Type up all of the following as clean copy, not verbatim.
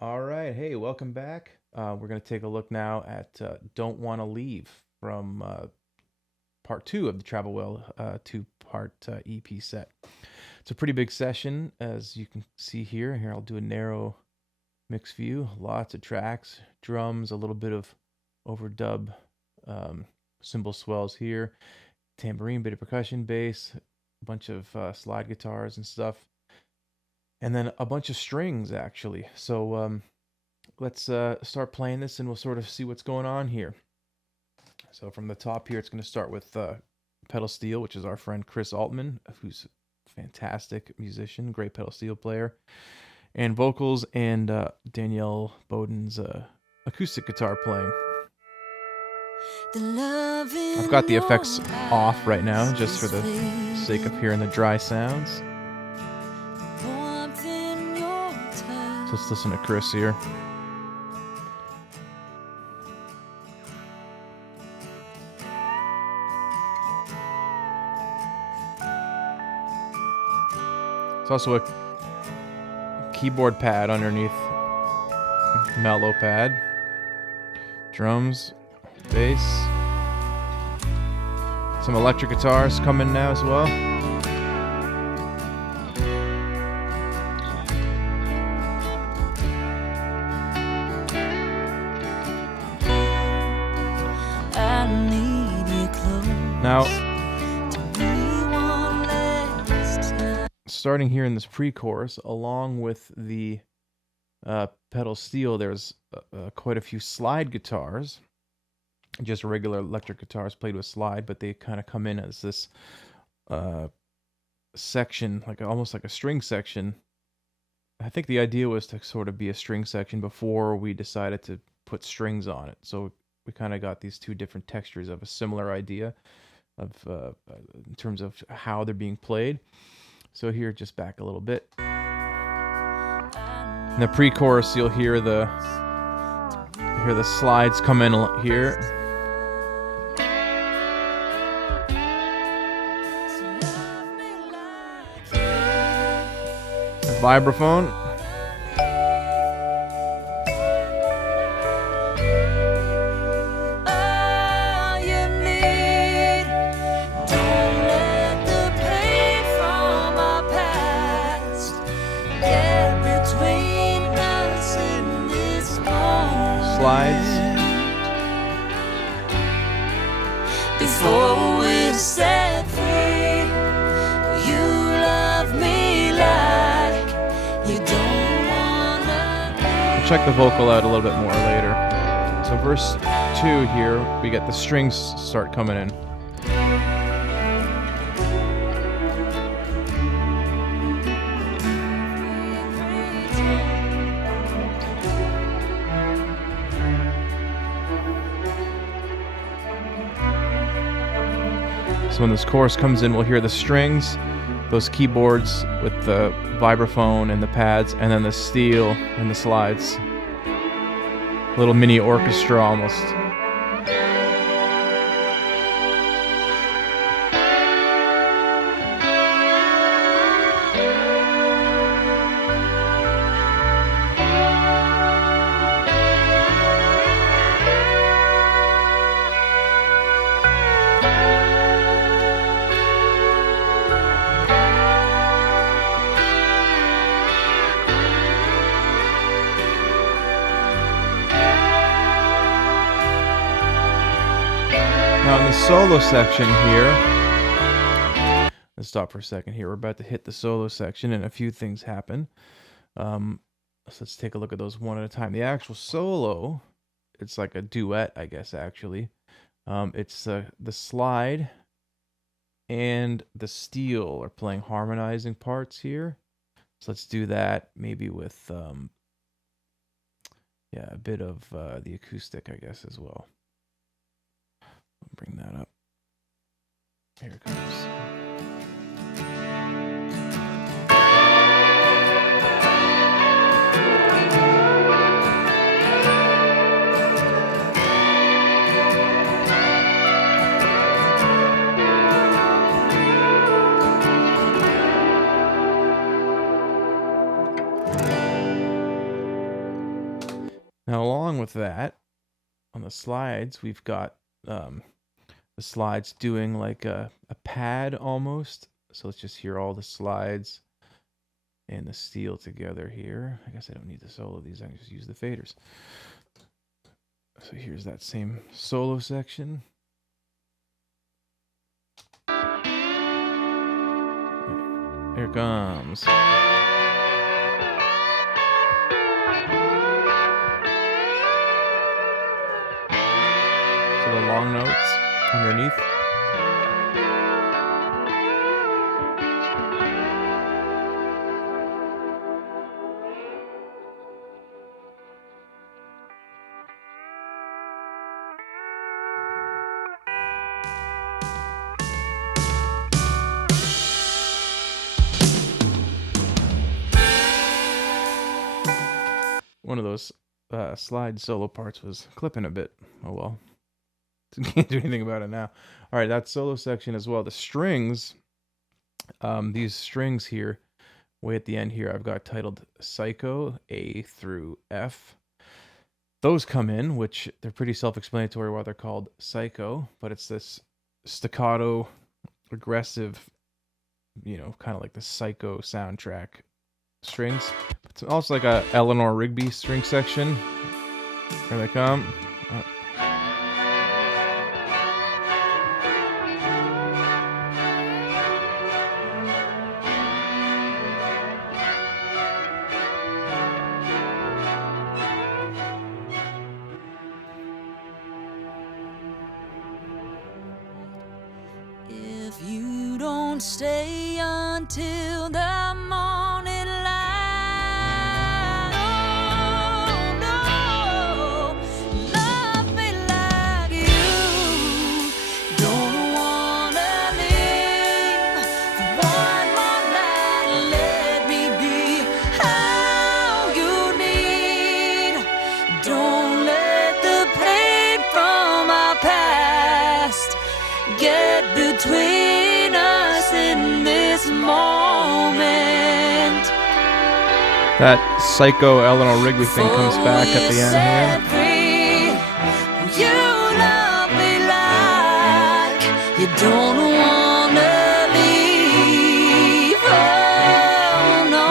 All right. Hey, welcome back. We're going to take a look now at Don't Want to Leave from part two of the Travel Well two-part EP set. It's a pretty big session, as you can see here. Here, I'll do a narrow mix view. Lots of tracks, drums, a little bit of overdub cymbal swells here, tambourine, bit of percussion, bass, a bunch of slide guitars and stuff, and then a bunch of strings, actually. So let's start playing this and we'll sort of see what's going on here. So from the top here, it's going to start with pedal steel, which is our friend Chris Altman, who's a fantastic musician, great pedal steel player, and vocals, and Danielle Bowden's acoustic guitar playing. I've got the effects off right now just for the sake of hearing the dry sounds. So let's listen to Chris here. It's also a keyboard pad underneath, mellow pad, drums, bass, some electric guitars coming now as well. Now, starting here in this pre-chorus, along with the pedal steel, there's quite a few slide guitars, just regular electric guitars played with slide, but they kind of come in as this section, like almost like a string section. I think the idea was to sort of be a string section before we decided to put strings on it. So we kind of got these two different textures of a similar idea of in terms of how they're being played. So here, just back a little bit. In the pre-chorus, you'll hear the slides come in here. A vibraphone. Slides. Before we're set free, you love me like you don't wanna. Check the vocal out a little bit more later. So verse 2 here, we get the strings start coming in. So when this chorus comes in, we'll hear the strings, those keyboards with the vibraphone and the pads, and then the steel and the slides. A little mini orchestra almost. Now in the solo section here, let's stop for a second here. We're about to hit the solo section and a few things happen. So let's take a look at those one at a time. The actual solo, it's like a duet, I guess, actually. It's the slide and the steel are playing harmonizing parts here. So let's do that maybe with a bit of the acoustic, I guess, as well. Bring that up. Here it comes. Now, along with that, on the slides, we've got the slides doing like a pad almost. So let's just hear all the slides and the steel together here. I guess I don't need the solo these. I can just use the faders. So here's that same solo section. Here it comes. So the long notes underneath. One of those slide solo parts was clipping a bit. Oh well. Can't do anything about it now. All right, that solo section as well. The strings, these strings here, way at the end here, I've got titled Psycho, A through F. Those come in, which they're pretty self-explanatory why they're called Psycho, but it's this staccato, aggressive, kind of like the Psycho soundtrack strings. It's also like a Eleanor Rigby string section. Here they come. If you don't stay until the morning light, oh no, love me like you don't wanna live for one more night. Let me be all you need. Don't let the pain from our past get between us in this moment. That Psycho Eleanor Rigby thing comes back at the end here. You love me like you don't wanna leave. Oh no,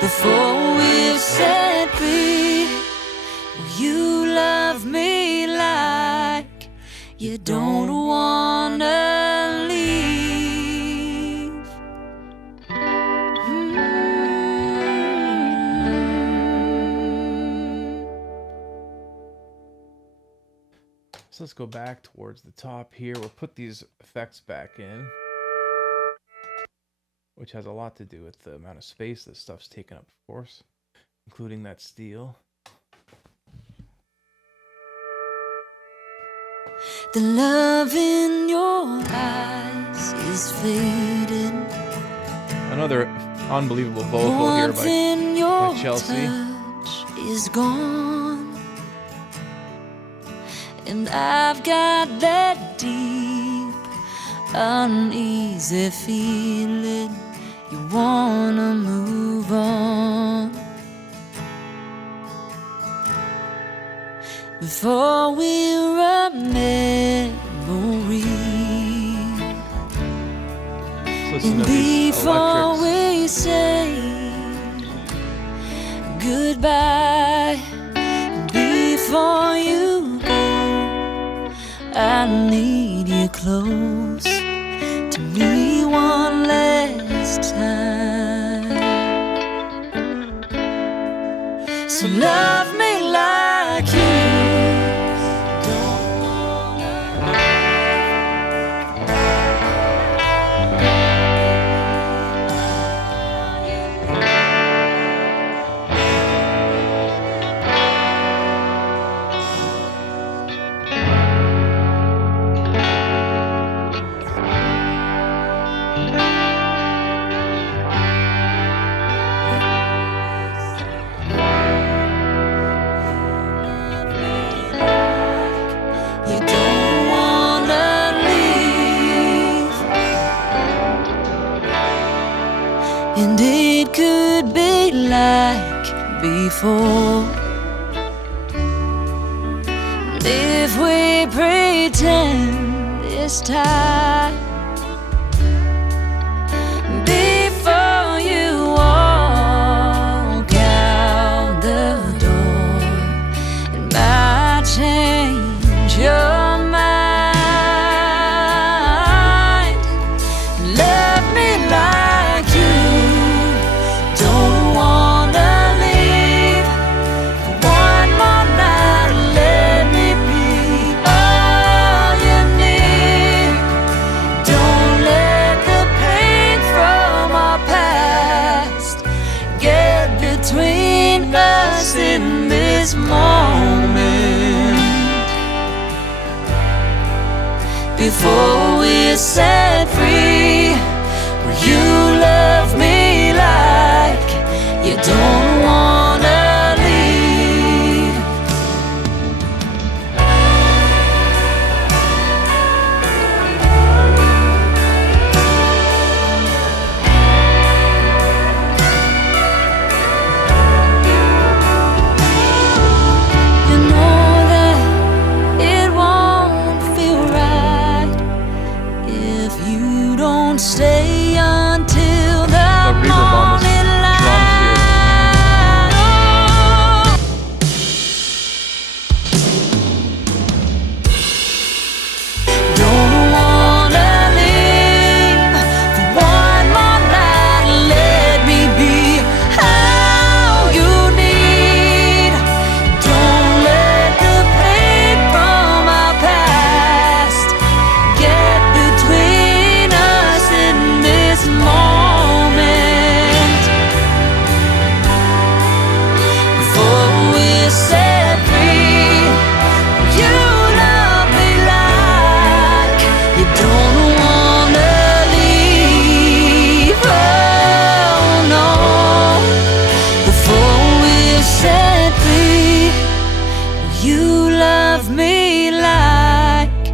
before we're set free, you love me like you don't wanna leave. So let's go back towards the top here. We'll put these effects back in, which has a lot to do with the amount of space this stuff's taken up, of course, including that steel. The love in your eyes is fading. Another unbelievable vocal here Warmth in your by Chelsea. touch is gone. And I've got that deep, uneasy feeling you wanna move on. Before we're a memory, Let's listen and to these before electrics. we say goodbye, before you go, I need you close to me one last time. So love me like you don't wanna. You don't wanna leave, and it could be like before. if we pretend this time before you walk out the door, it might change your mind. Love me like you don't wanna leave. One more night, let me be all you need. Don't let the pain from our past get between us in this moment. Before we're set free, will you love me like you don't wanna leave? You know that it won't feel right if you don't stay until the reverb on this morning drums here. light. Don't wanna leave for one more night. Let me be all you need. Don't let the pain from our past get between us in this moment. Before we're set free, you love me like you don't wanna leave. Oh no. Before we're set free, you love me like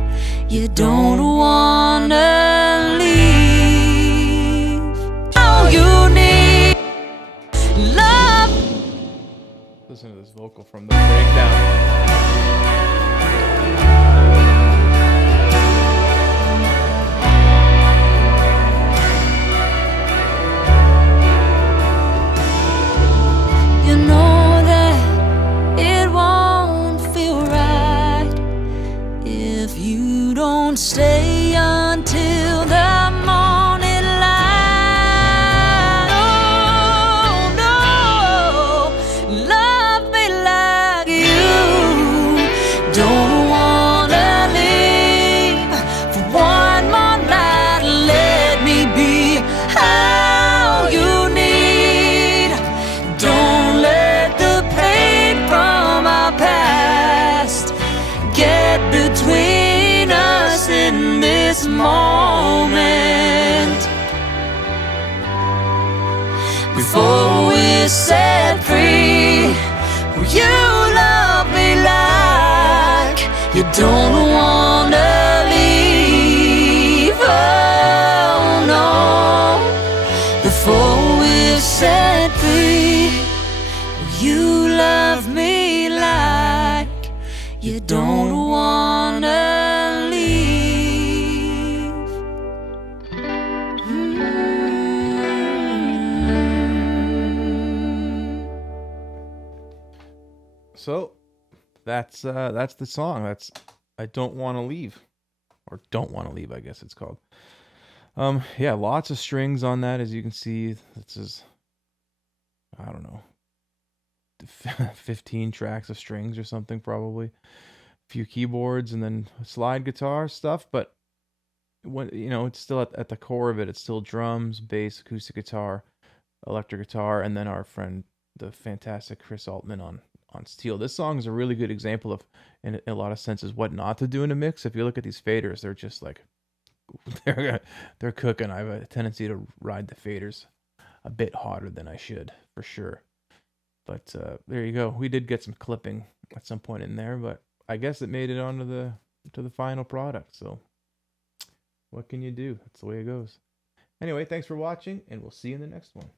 you don't wanna leave. All you need, love. Listen to this vocal from the breakdown. You know that it won't feel right if you don't stay until the morning light. Oh no, love me like you don't wanna leave for one more night. Let me be all you need. Don't let the pain from our past get between us in this moment. Before we're set free, will you love me like you don't wanna leave? Oh no. Before we're set free, will you love me like you don't wanna leave? So that's the song. That's I Don't Want to Leave, or Don't Want to Leave, I guess it's called. Yeah, lots of strings on that, as you can see. This is, I don't know, 15 tracks of strings or something, probably. A few keyboards and then slide guitar stuff, but when it's still at the core of it, it's still drums, bass, acoustic guitar, electric guitar, and then our friend, the fantastic Chris Altman on steel. This song is a really good example of, in a lot of senses, what not to do in a mix. If you look at these faders, they're just like they're cooking. I have a tendency to ride the faders a bit hotter than I should, for sure. But there you go. We did get some clipping at some point in there, but I guess it made it onto the final product. So what can you do? That's the way it goes. Anyway, thanks for watching, and we'll see you in the next one.